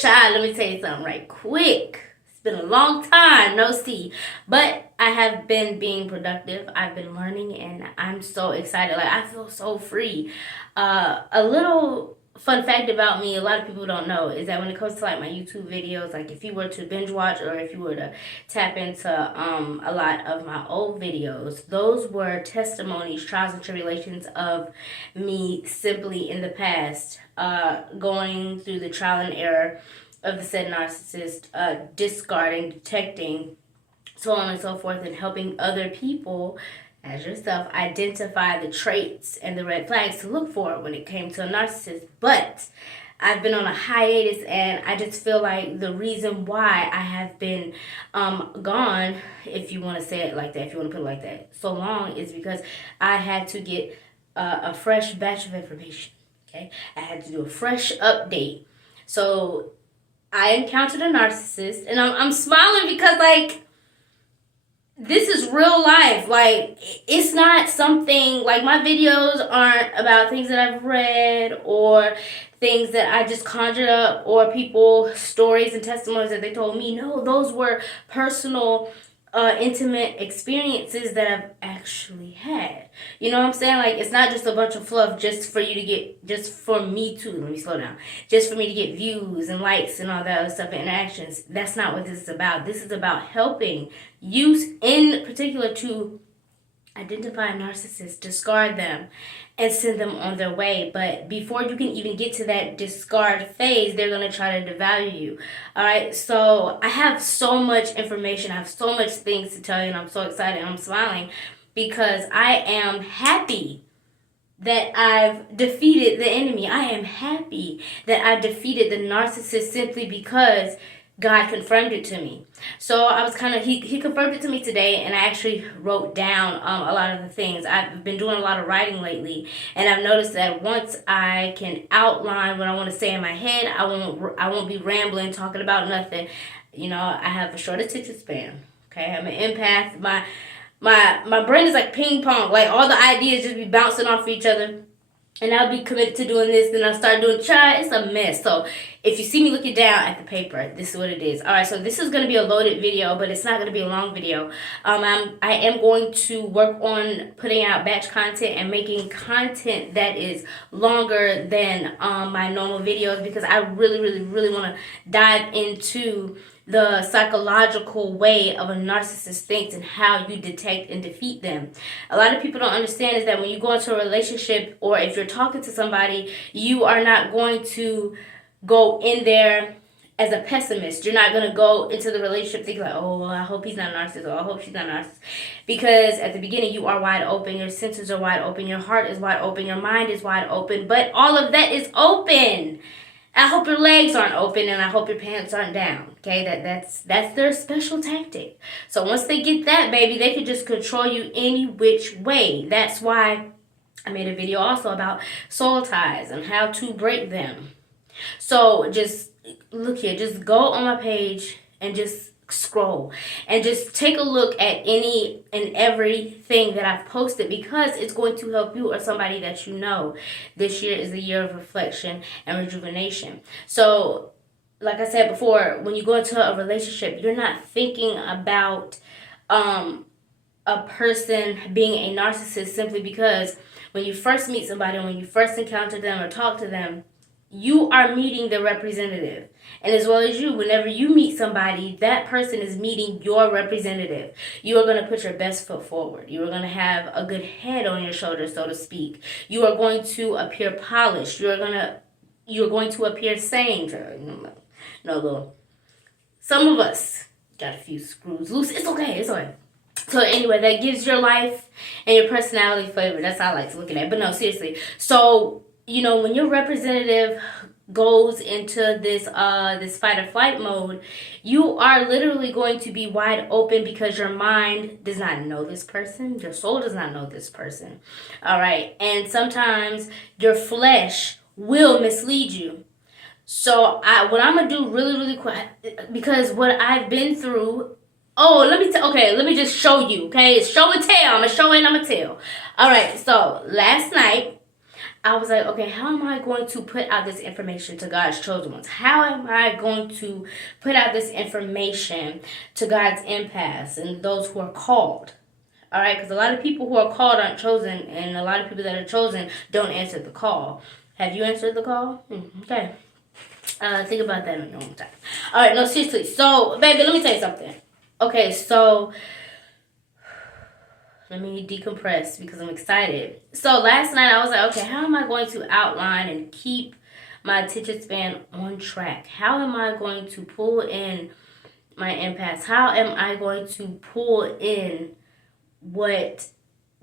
child, let me tell you something right quick. It's been a long time, no see. But I have been being productive. I've been learning and I'm so excited. Like, I feel so free. A little fun fact about me, a lot of people don't know, is that when it comes to like my YouTube videos, like if you were to binge watch or if you were to tap into a lot of my old videos, those were testimonies, trials and tribulations of me simply in the past going through the trial and error of the said narcissist, discarding, detecting, so on and so forth, and helping other people as yourself identify the traits and the red flags to look for when it came to a narcissist. But I've been on a hiatus, and I just feel like the reason why I have been gone, if you want to say it like that, if you want to put it like that, so long, is because I had to get a fresh batch of information. Okay, I had to do a fresh update. So I encountered a narcissist, and I'm smiling because, like, this is real life. Like, it's not something, like, my videos aren't about things that I've read or things that I just conjured up or people, stories and testimonies that they told me. No, those were personal, intimate experiences that I've actually had. You know what I'm saying? Like, it's not just a bunch of fluff just for you to get, just for me to, let me slow down, just for me to get views and likes and all that other stuff and interactions. That's not what this is about. This is about helping you in particular to identify a narcissist, discard them, and send them on their way. But before you can even get to that discard phase, they're going to try to devalue you. All right, so I have so much information. I have so much things to tell you, and I'm so excited. I'm smiling because I am happy that I've defeated the enemy. I am happy that I've defeated the narcissist simply because God confirmed it to me. So I was he confirmed it to me today, and I actually wrote down a lot of the things. I've been doing a lot of writing lately, and I've noticed that once I can outline what I want to say in my head, I won't be rambling, talking about nothing. You know, I have a short attention span. Okay, I'm an empath. My brain is like ping pong. Like, all the ideas just be bouncing off each other. And I'll be committed to doing this, then I'll start doing it's a mess. So if you see me looking down at the paper, this is what it is. All right, so this is going to be a loaded video, but it's not going to be a long video. I am going to work on putting out batch content and making content that is longer than my normal videos, because I really, really, really want to dive into the psychological way of a narcissist thinks and how you detect and defeat them. A lot of people don't understand is that when you go into a relationship, or if you're talking to somebody, you are not going to go in there as a pessimist. You're not going to go into the relationship thinking like, oh, I hope he's not a narcissist, or I hope she's not a narcissist. Because at the beginning, you are wide open. Your senses are wide open. Your heart is wide open. Your mind is wide open. But all of that is open. I hope your legs aren't open, and I hope your pants aren't down. Okay, that's their special tactic. So once they get that, baby, they can just control you any which way. That's why I made a video also about soul ties and how to break them. So just look here, just go on my page and just scroll and just take a look at any and everything that I've posted, because it's going to help you or somebody that you know. This year is the year of reflection and rejuvenation. So like I said before, when you go into a relationship, you're not thinking about a person being a narcissist simply because when you first meet somebody, when you first encounter them or talk to them, you are meeting the representative. And as well as you, whenever you meet somebody, that person is meeting your representative. You are going to put your best foot forward. You are going to have a good head on your shoulders, so to speak. You are going to appear polished. You're going to appear sane. No, some of us got a few screws loose. It's okay. So anyway, that gives your life and your personality flavor. That's how I like to look at it. But no, seriously. So, you know, when your representative goes into this fight or flight mode, you are literally going to be wide open because your mind does not know this person. Your soul does not know this person. All right. And sometimes your flesh will mislead you. So what I'm going to do really, really quick, because what I've been through, let me just show you, okay? It's show and tell. I'm going to show and I'm going to tell. All right. So last night, I was like, okay, how am I going to put out this information to God's chosen ones? How am I going to put out this information to God's empaths and those who are called? All right, because a lot of people who are called aren't chosen, and a lot of people that are chosen don't answer the call. Have you answered the call? Okay. Think about that in your own time. All right, no, seriously. So, baby, let me tell you something. Okay, so let me decompress because I'm excited. So last night I was like, okay, how am I going to outline and keep my attention span on track? How am I going to pull in my empaths? How am I going to pull in what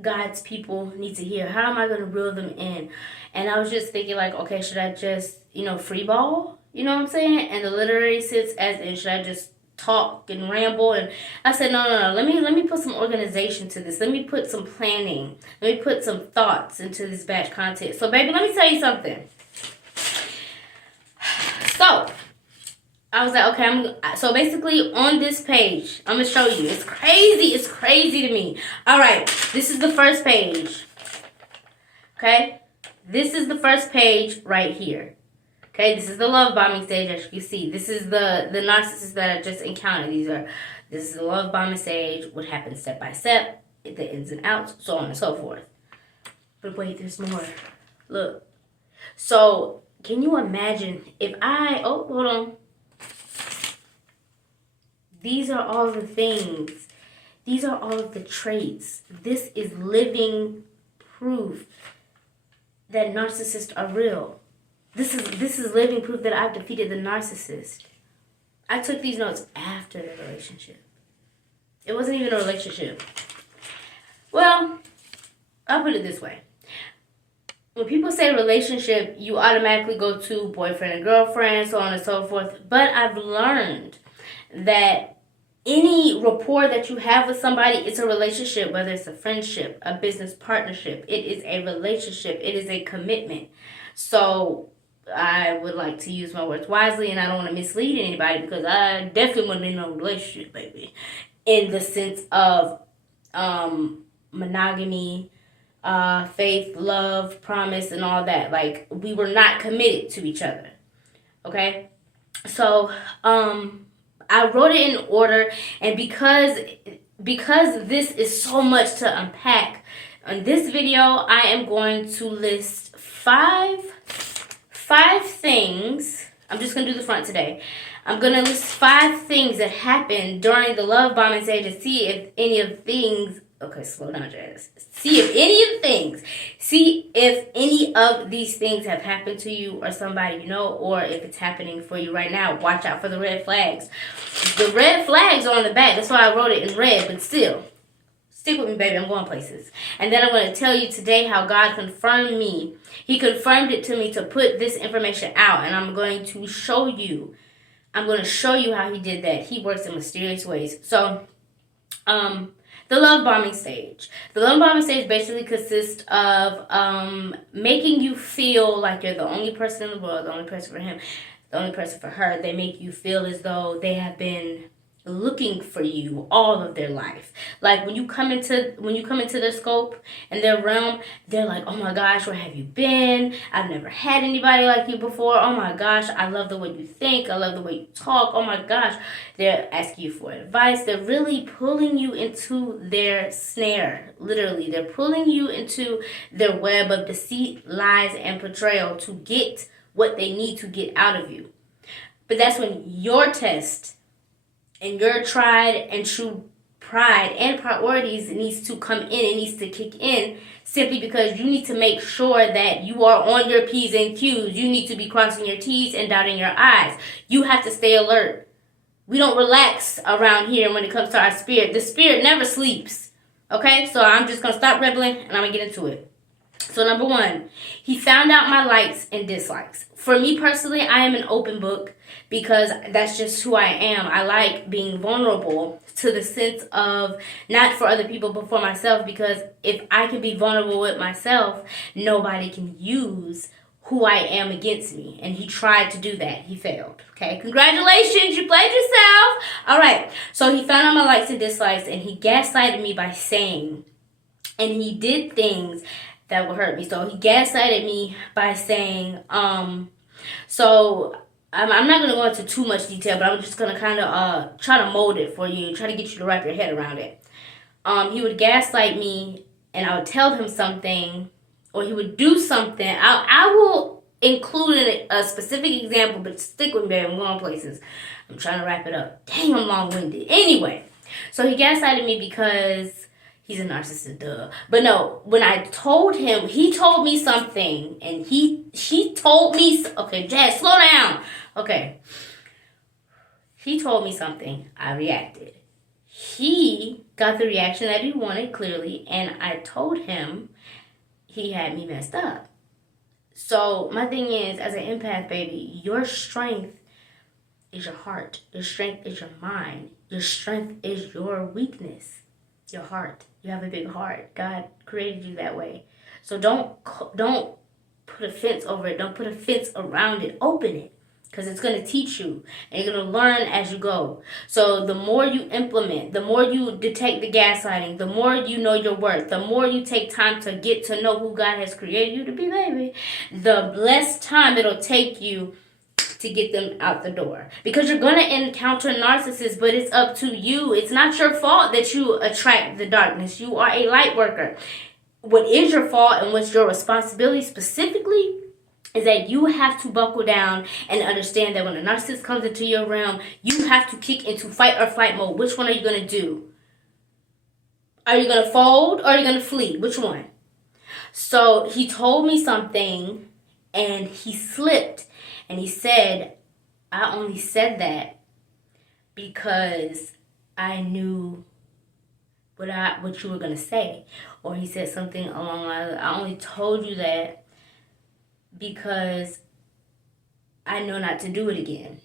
God's people need to hear? How am I going to reel them in? And I was just thinking like, okay, should I just, free ball? You know what I'm saying? And the literary sense as in, should I just talk and ramble? And I said, no. Let me put some organization to this. Let me put some planning. Let me put some thoughts into this batch content. So, baby, let me tell you something. So, I was like, okay, so basically on this page, I'm going to show you. It's crazy. It's crazy to me. All right. This is the first page. Okay. This is the first page right here. Okay, this is the love bombing stage, as you can see. This is the narcissist that I just encountered. This is the love bombing stage, what happens step by step, the ins and outs, so on and so forth. But wait, there's more. Look. So, can you imagine if hold on. These are all the things. These are all of the traits. This is living proof that narcissists are real. This is living proof that I've defeated the narcissist. I took these notes after the relationship. It wasn't even a relationship. Well, I'll put it this way. When people say relationship, you automatically go to boyfriend and girlfriend, so on and so forth. But I've learned that any rapport that you have with somebody, it's a relationship, whether it's a friendship, a business partnership. It is a relationship. It is a commitment. So I would like to use my words wisely, and I don't want to mislead anybody because I definitely want to be in a relationship, baby. In the sense of monogamy, faith, love, promise, and all that. Like, we were not committed to each other. Okay? So, I wrote it in order, and because this is so much to unpack, on this video, I am going to list five things. I'm just going to do the front today. I'm going to list 5 things that happened during the love bombing stage and see if any of things... Okay, slow down, Jazz. See if any of these things have happened to you or somebody you know, or if it's happening for you right now. Watch out for the red flags. The red flags are on the back. That's why I wrote it in red, but still. Stick with me, baby. I'm going places. And then I'm going to tell you today how God confirmed me. He confirmed it to me to put this information out. And I'm going to show you. I'm going to show you how he did that. He works in mysterious ways. So, the love bombing stage. The love bombing stage basically consists of making you feel like you're the only person in the world, the only person for him, the only person for her. They make you feel as though they have been looking for you all of their life. Like when you come into their scope and their realm, they're like, oh my gosh, where have you been? I've never had anybody like you before. Oh my gosh, I love the way you think. I love the way you talk. Oh my gosh. They're asking you for advice. They're really pulling you into their snare. Literally, they're pulling you into their web of deceit, lies, and betrayal to get what they need to get out of you. But that's when your test and your tried and true pride and priorities needs to come in. It needs to kick in simply because you need to make sure that you are on your P's and Q's. You need to be crossing your T's and dotting your I's. You have to stay alert. We don't relax around here when it comes to our spirit. The spirit never sleeps. Okay? So I'm just going to stop rambling and I'm going to get into it. So number 1, he found out my likes and dislikes. For me personally, I am an open book because that's just who I am. I like being vulnerable to the sense of not for other people but for myself, because if I can be vulnerable with myself, nobody can use who I am against me. And he tried to do that. He failed. Okay, congratulations, you played yourself. All right, so he found out my likes and dislikes and he gaslighted me by saying, and he did things that would hurt me. So he gaslighted me by saying, so I'm not going to go into too much detail, but I'm just going to kind of try to mold it for you, try to get you to wrap your head around it. He would gaslight me, and I would tell him something, or he would do something. I will include a specific example, but stick with me, I'm going places. I'm trying to wrap it up. Dang, I'm long-winded. Anyway, so he gaslighted me because he's a narcissist, duh. But no, when I told him, he told me something, and she told me, okay, Jazz, slow down. Okay. He told me something. I reacted. He got the reaction that he wanted, clearly, and I told him he had me messed up. So my thing is, as an empath, baby, your strength is your heart. Your strength is your mind. Your strength is your weakness. Your heart. You have a big heart. God created you that way. So don't put a fence over it. Don't put a fence around it. Open it. Because it's going to teach you. And you're going to learn as you go. So the more you implement, the more you detect the gaslighting, the more you know your worth, the more you take time to get to know who God has created you to be, baby, the less time it'll take you to get them out the door. Because you're going to encounter narcissists, but it's up to you. It's not your fault that you attract the darkness. You are a light worker. What is your fault and what's your responsibility specifically is that you have to buckle down and understand that when a narcissist comes into your realm, you have to kick into fight or flight mode. Which one are you going to do? Are you going to fold or are you going to flee? Which one? So he told me something and he slipped. And he said, I only said that because I knew what you were going to say. Or he said something along the lines of, I only told you that because I know not to do it again.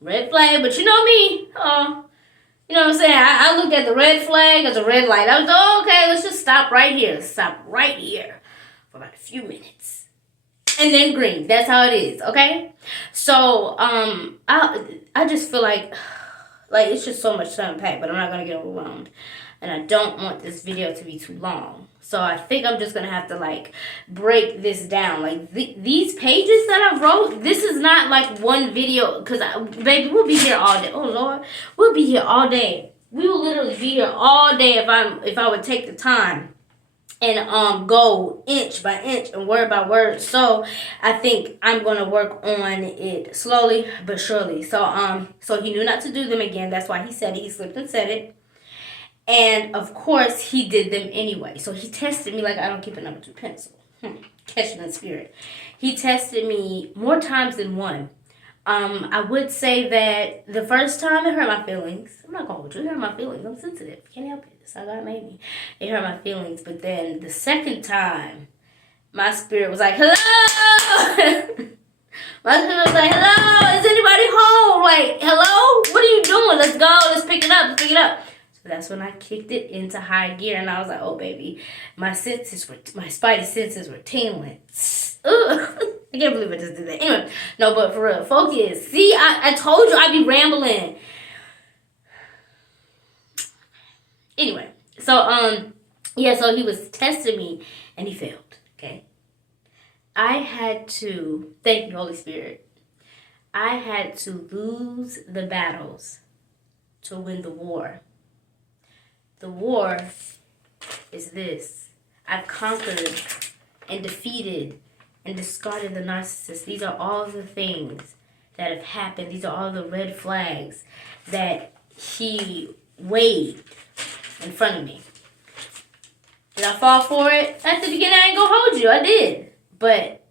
Red flag, but you know me. You know what I'm saying? I looked at the red flag as a red light. I was like, oh, okay, let's just stop right here. Stop right here for about a few minutes. And then green. That's how it is, okay? So, I just feel like it's just so much to unpack, but I'm not going to get overwhelmed. And I don't want this video to be too long. So I think I'm just going to have to, break this down. These pages that I wrote, this is not, one video. Because, baby, we'll be here all day. Oh, Lord. We'll be here all day. We will literally be here all day if I would take the time and go inch by inch and word by word. So I think I'm going to work on it slowly but surely. So he knew not to do them again. That's why he said it. He slipped and said it. And, of course, he did them anyway. So he tested me like I don't keep a number 2 pencil. Catching the spirit. He tested me more times than one. I would say that the first time it hurt my feelings. I'm not going to hold you. It hurt my feelings. I'm sensitive. Can't help it. That's how God made me. It hurt my feelings. But then the second time, my spirit was like, hello! My spirit was like, hello? Is anybody home? Hello? What are you doing? Let's go. Let's pick it up. Let's pick it up. That's when I kicked it into high gear, and I was like, oh, baby, my spidey senses were tingling. Ugh. I can't believe I just did that. Anyway, no, but for real, focus. See, I told you I'd be rambling. Anyway, so, so he was testing me, and he failed, okay? I had to, thank you, Holy Spirit, I had to lose the battles to win the war. The war is this. I've conquered and defeated and discarded the narcissist. These are all the things that have happened. These are all the red flags that he waved in front of me. Did I fall for it? At the beginning, I ain't gonna hold you. I did. But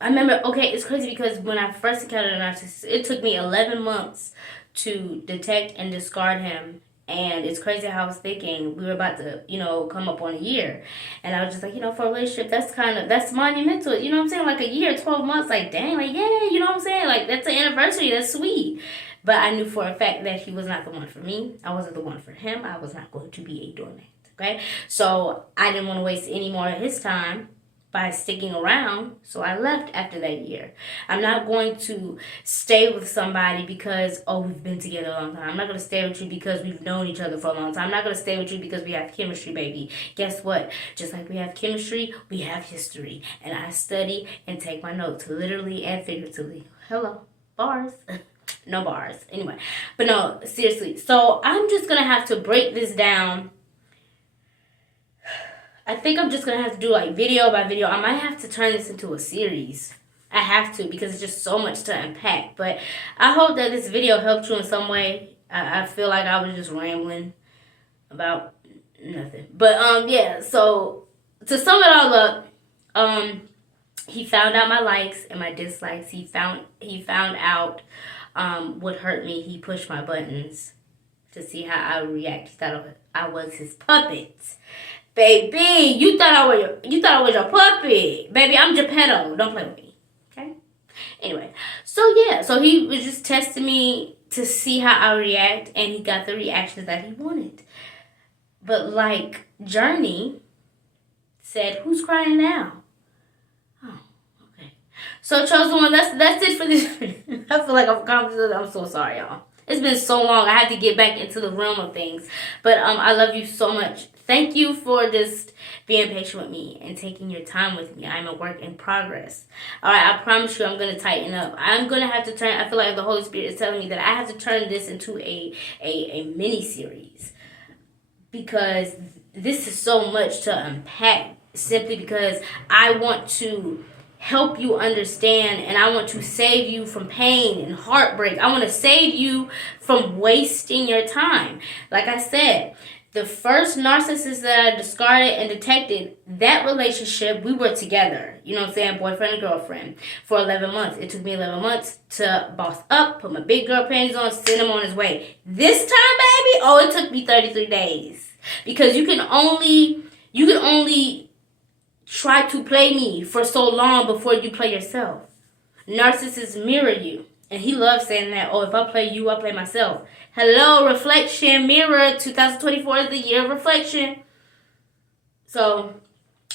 I remember, okay, it's crazy because when I first encountered a narcissist, it took me 11 months to detect and discard him. And it's crazy how I was thinking we were about to, come up on a year. And I was just like, for a relationship, that's monumental. You know what I'm saying? Like a year, 12 months, dang, yeah, you know what I'm saying? That's an anniversary. That's sweet. But I knew for a fact that he was not the one for me. I wasn't the one for him. I was not going to be a doormat. Okay? So I didn't want to waste any more of his time by sticking around, so I left after that year. I'm not going to stay with somebody because, oh, we've been together a long time. I'm not going to stay with you because we've known each other for a long time. I'm not going to stay with you because we have chemistry, baby. Guess what? Just like we have chemistry, we have history. And I study and take my notes, literally and figuratively. Hello, bars. No bars. Anyway, but no, seriously. So I'm just going to have to break this down. I think I'm just going to have to do like video by video. I might have to turn this into a series. I have to, because it's just so much to unpack. But I hope that this video helped you in some way. I feel like I was just rambling about nothing. But yeah, so to sum it all up, he found out my likes and my dislikes. He found out what hurt me. He pushed my buttons to see how I would react. He thought I was his puppet. Baby, you thought I was your puppet. Baby, I'm Geppetto. Don't play with me. Okay? Anyway, so yeah, so he was just testing me to see how I react, and he got the reactions that he wanted. But like Journey said, who's crying now? Oh, okay. So Chosen One, that's it for this video. I feel like I'm so sorry, y'all. It's been so long. I have to get back into the realm of things. But I love you so much. Thank you for just being patient with me and taking your time with me. I'm a work in progress. All right, I promise you I'm going to tighten up. I'm going to have to turn, I feel like the Holy Spirit is telling me that I have to turn this into a mini-series. Because this is so much to unpack. Simply because I want to help you understand, and I want to save you from pain and heartbreak. I want to save you from wasting your time. Like I said, the first narcissist that I discarded and detected, that relationship, we were together. You know what I'm saying? Boyfriend and girlfriend for 11 months. It took me 11 months to boss up, put my big girl panties on, send him on his way. This time, baby, oh, it took me 33 days. Because you can only try to play me for so long before you play yourself. Narcissists mirror you. And he loves saying that, oh, if I play you, I play myself. Hello, reflection, mirror. 2024 is the year of reflection. So,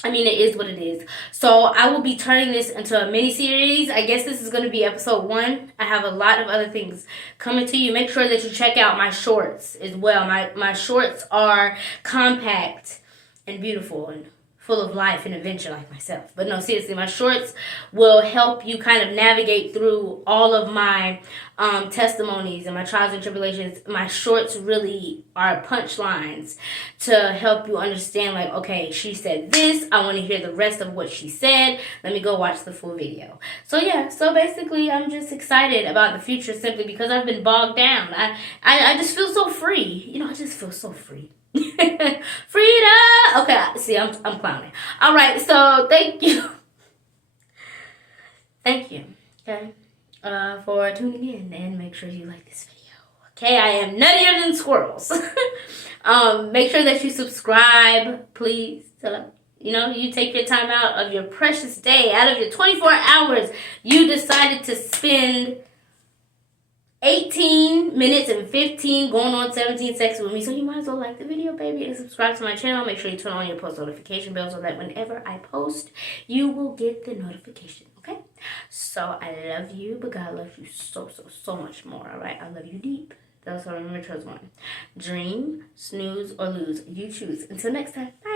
I mean, it is what it is. So, I will be turning this into a mini-series. I guess this is going to be episode 1. I have a lot of other things coming to you. Make sure that you check out my shorts as well. My shorts are compact and beautiful and full of life and adventure like myself. But no, seriously, my shorts will help you kind of navigate through all of my testimonies and my trials and tribulations. My shorts really are punchlines to help you understand, like, okay, she said this. I want to hear the rest of what she said. Let me go watch the full video. So yeah, so basically I'm just excited about the future simply because I've been bogged down. I just feel so free. You know, I just feel so free. Frida. Okay, see, I'm clowning. All right, so thank you. Thank you. Okay, for tuning in, and make sure you like this video. Okay, I am nuttier than squirrels. Make sure that you subscribe, please. You know, you take your time out of your precious day, out of your 24 hours. You decided to spend 18 minutes and 15 going on 17 seconds with me. So you might as well like the video, baby, and subscribe to my channel. Make sure you turn on your post notification bell so that whenever I post, you will get the notification, okay? So I love you, but God loves you so, so, so much more, all right? I love you deep. That's what I remember, Chosen One. Dream, snooze, or lose. You choose. Until next time, bye.